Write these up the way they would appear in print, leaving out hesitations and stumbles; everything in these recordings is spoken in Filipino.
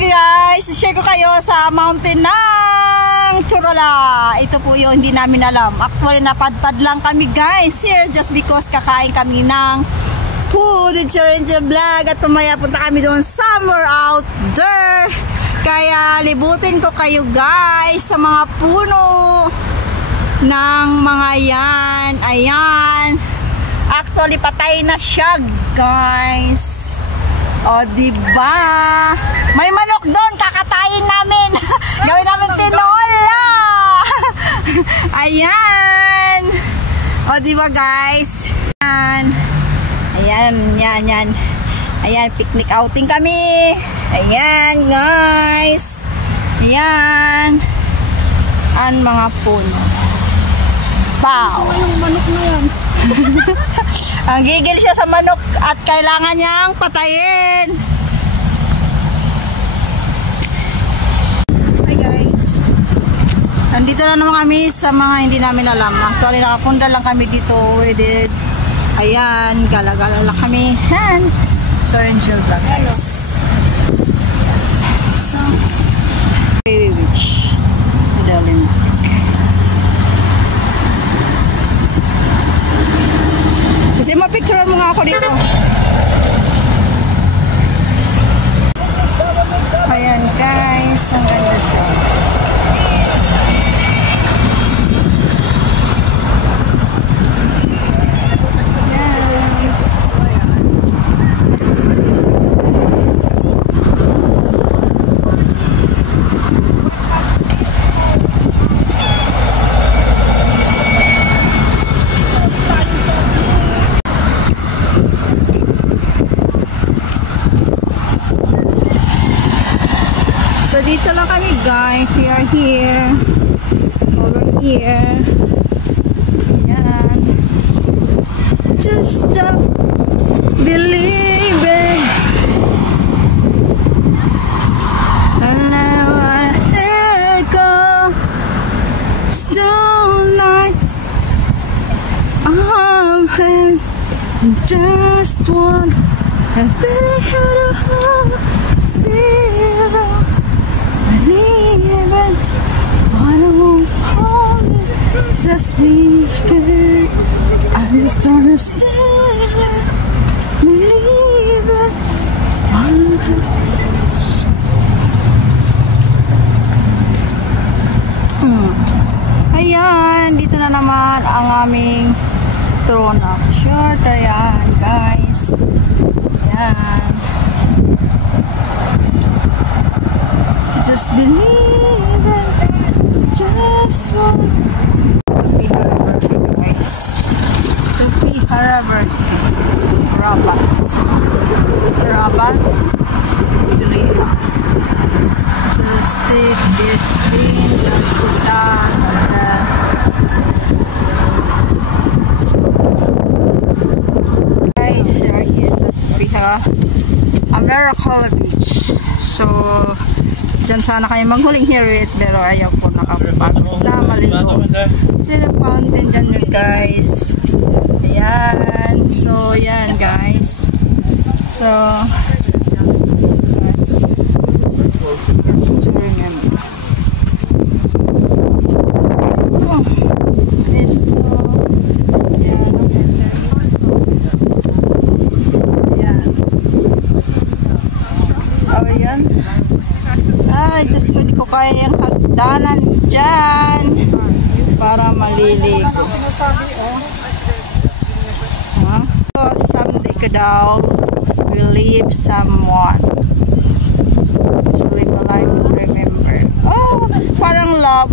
guys, share ko kayo sa mountain ng Chorola. Ito po yung hindi namin alam. Actually, napadpad lang kami guys here just because kakain kami ng food with Charinja Vlog at tumaya punta kami doon somewhere out there. Kaya libutin ko kayo guys sa mga puno ng mga yan. Ayan. Actually, patay na siya guys. O, diba? May manok doon, kakatayin namin. Gawin namin tinola. Ayan. O, diba guys? Ayan. Ayan, yan, yan. Ayan, picnic outing kami. Ayan, guys. Ayan. Ang mga puno. Pow! Yung manok na yan. Ang gigil siya sa manok at kailangan niyang patayin. Hi guys. Nandito na naman kami sa mga hindi namin alam. Actually nakapunda lang kami dito with it. Ayan, gala-gala lang kami. Yan. Charinja Vlog guys. So, baby beach. Medallion. Kasi mapicturean mo nga ako dito. Ayan guys, ang ganda siya. So dito lang kami guys, we are here, over here, ayan, just stop believing, and now I echo, still like I'm hands, and just one, and better had a home, still even I don't hold it, just be good. I just don't understand, believe it. Ayan, dito na naman ang aming throne up shirt. Ayan, guys. Ayan. Just believe it, just one. To be Haraber, Rabat, Julia. Just take this thing, just that, guys, are here at Americola Beach. So, dyan sana kayo maghuling hirit pero ayaw po nakapag na maligo. See the fountain dyan guys. Ayan. So yan guys. So guys, just to remember. Oh, this to yan. Ayan. Oh yan. Ay, Diyos ko, hindi ko kaya yung hagdanan dyan para maliligo. Huh? So, someday ka daw will leave someone. So, live a life to remember. Oh, parang love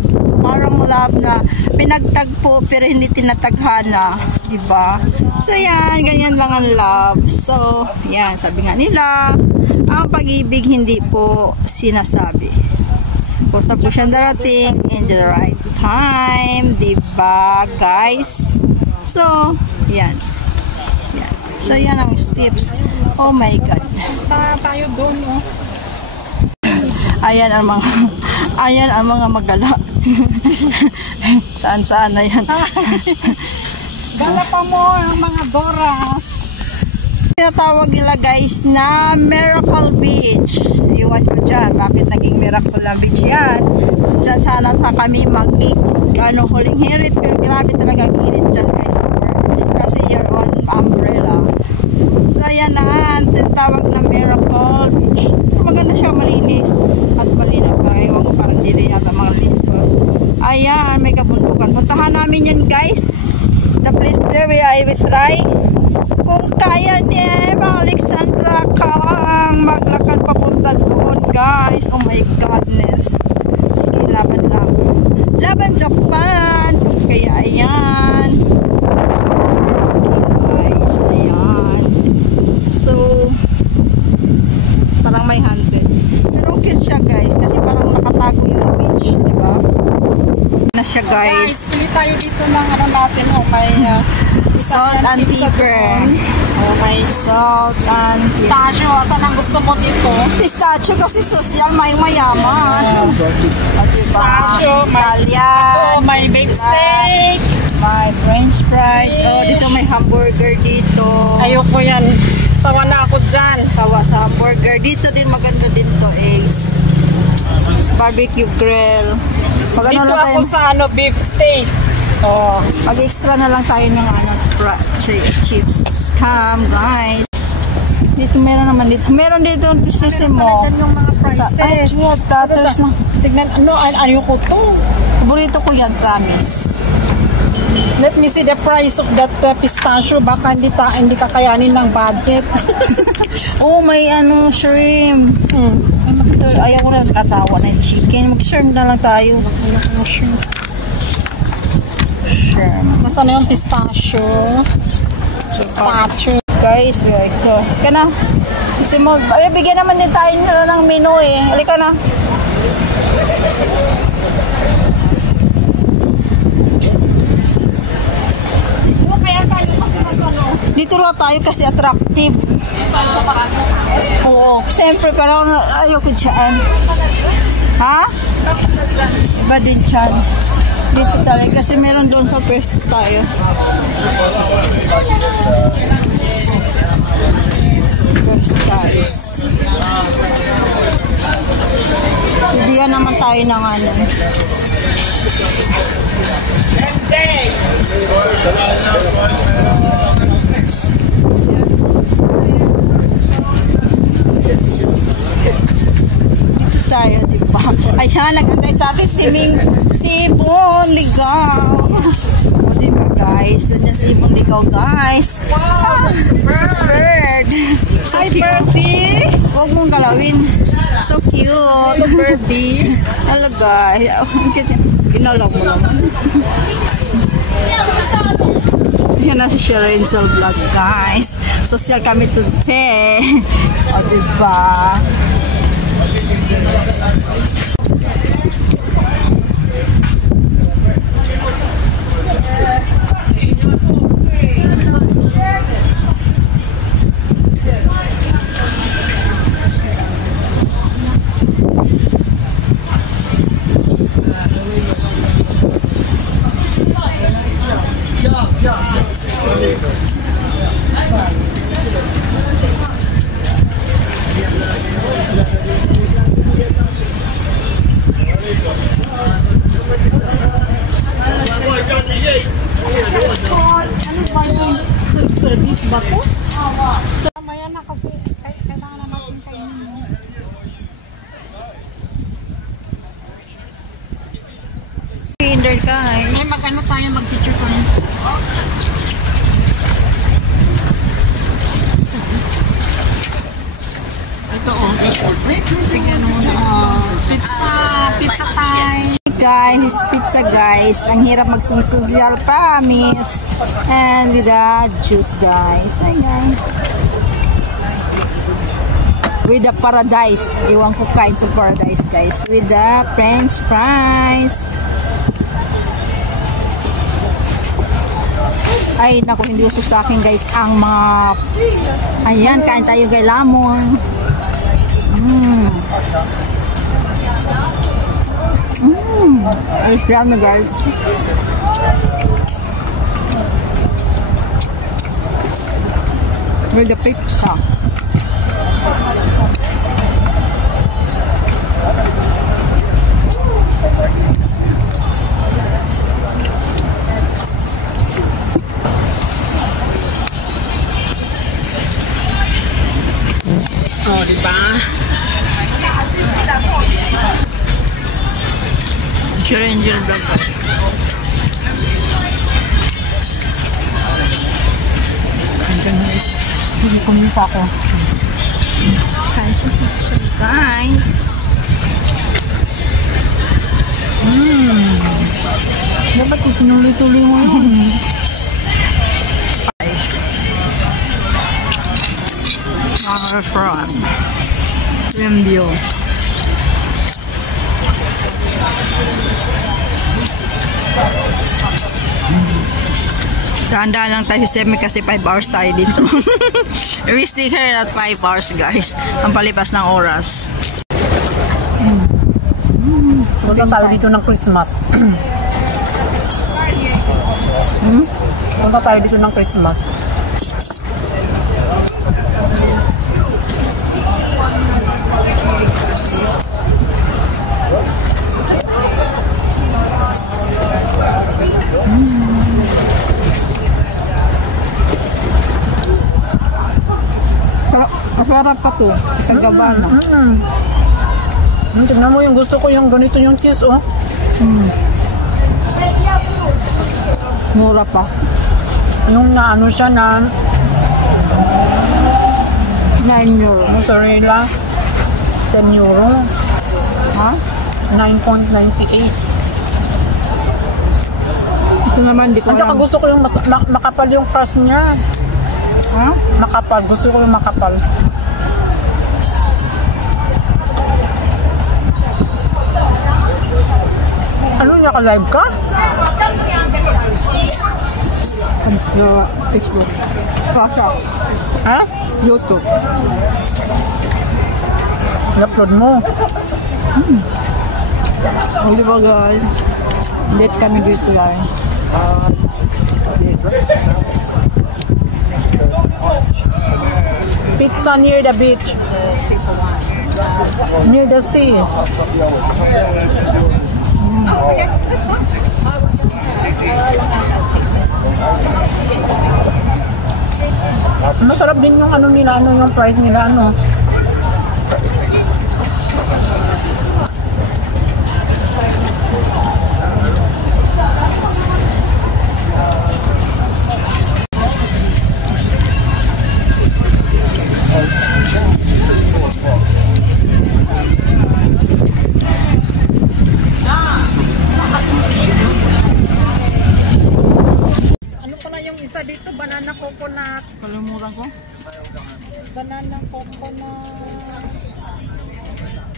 na pinagtagpo pero hindi tinataghana. Diba? So, yan, ganyan lang ang love. So, yan, sabi nga nila, ang pag-ibig hindi po sinasabi. Basta po siyang darating in the right time. Diba, guys? So, yan. Yan. So, yan ang steps. Oh my God. Tayo doon, oh. Ayan ang mga magala. Saan na yan. Gala pa mo ang mga Dora. Tinatawag nila guys na Miracle Beach. Iwan ko dyan. Bakit naging Miracle Beach yan? Dyan sana sa kami huling hirit. Pero grabe talaga ang init dyan guys. Kasi you're on umbrella. So ayan na. Tinatawag na Miracle Beach. Maganda siya, malinis. At malinaw pa. Ewan ko parang dili yata malinis. So, ayan, may kabundukan. Puntahan namin yan guys. The place there I will try. Kung kaya niya, Alexandra ka lang maglakad papunta doon guys. Oh my godness. Sige, laban lang. Laban Japan. Kaya ayan. Okay guys, ayan. So, parang may hunted. Pero cute siya guys kasi parang nakatago yung beach, diba? Na siya guys. Pili tayo dito ng ano natin, may salt and pepper. May salt and pistachio. Saan ang gusto mo dito? Pistachio kasi social, may mayaman. Pistachio, Italian. May beef steak. May french fries. Oh, dito may hamburger dito. Ayoko yan. Sawa na ako dyan. Sawa sa hamburger. Dito din maganda din to is barbecue grill. Dito ako sa beef steak. Oh. Mag-extra na lang tayo ng chips. Come guys. Dito meron naman dito. Meron dito sisimo. Yung mga prices. Ay, platters na. Tignan, ayoko to. Paborito ko yan, promise. Let me see the price of that pistachio. Baka hindi kakayanin ng budget. Oh, may shrimp. Ayaw ko na katsawa na yung chicken. Mag-shrimp na lang tayo. Shrimp. Nasaan na yung pistachio? Pistachio. Guys, we are go. Halika na. Kasi bigyan naman din tayo nila ng menu eh. Halika na. Dito lang tayo kasi attractive. Oo. Siyempre, pero ayaw ko dyan. Ha? Iba din dyan. Dito tayo kasi meron doon sa pwesto tayo. Guys. Bibigyan naman tayo ng ano. Dito tayo, diba? Ayan, nag-antay sa atin si Bon Ligaw. O, diba guys? Nandiyan si Bon Ligaw guys. Wow! Bird! So Hi, cute. Birdie! Huwag mong galawin. So cute. Hello, Birdie. Hello guys. Ginalaw mo naman. Yan na si Renzel Vlog guys. Social kami today. O diba? Service ba to? So, mamaya na kasi kailangan na natin kainin. Kinder guys. Ay, mag-ano tayo, mag-teacher tayo. Ito sige, pizza time. Guys, pizza guys. Ang hirap mag-social promise. And with the juice guys. Ayan. With the paradise. Iwan ko kain sa paradise guys. With the french fries. Ay, naku, hindi uso sa akin guys ang mga ayan, kain tayo kay lamon. It's yummy guys. with the pizza. Oh, diba? Angel vlog. Sige, kumita ko. Kain siya pizza, guys. Dapat itinuloy-tuloy mo yun. Mga restaurant. Yung view. Dahan-dahan lang tayo si Semi kasi 5 hours tayo dito. We stay here at 5 hours, guys. Ang palipas ng oras. Punta tayo dito ng Christmas. Punta tayo dito ng Christmas. Masarap pa to. Sa Gabana. Tignan mo yung gusto ko yung ganito yung cheese, oh. Mura pa. Yung na ano siya na 9 euro. mozzarella, 10 euro. Ha? 9.98. Ito naman, di ko At saka alam. gusto ko yung makapal yung crust niya. Ha? Makapal. Gusto ko yung makapal. Ano niya ka live ka? Sa Facebook. Sasa. Ha? YouTube. I-upload mo. O, di ba, guys? Late kami dito lang. Pizza near the beach. Near the sea. Masarap din yung ano nila, ano yung price nila, ano. Ano pala yung isa dito? Banana coconut. Kalumuran ko. Banana coconut.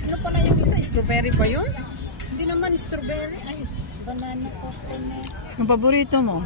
Ano pala yung isa? Strawberry ba yun? Hindi naman strawberry. Ay, banana coconut. Yung paborito mo?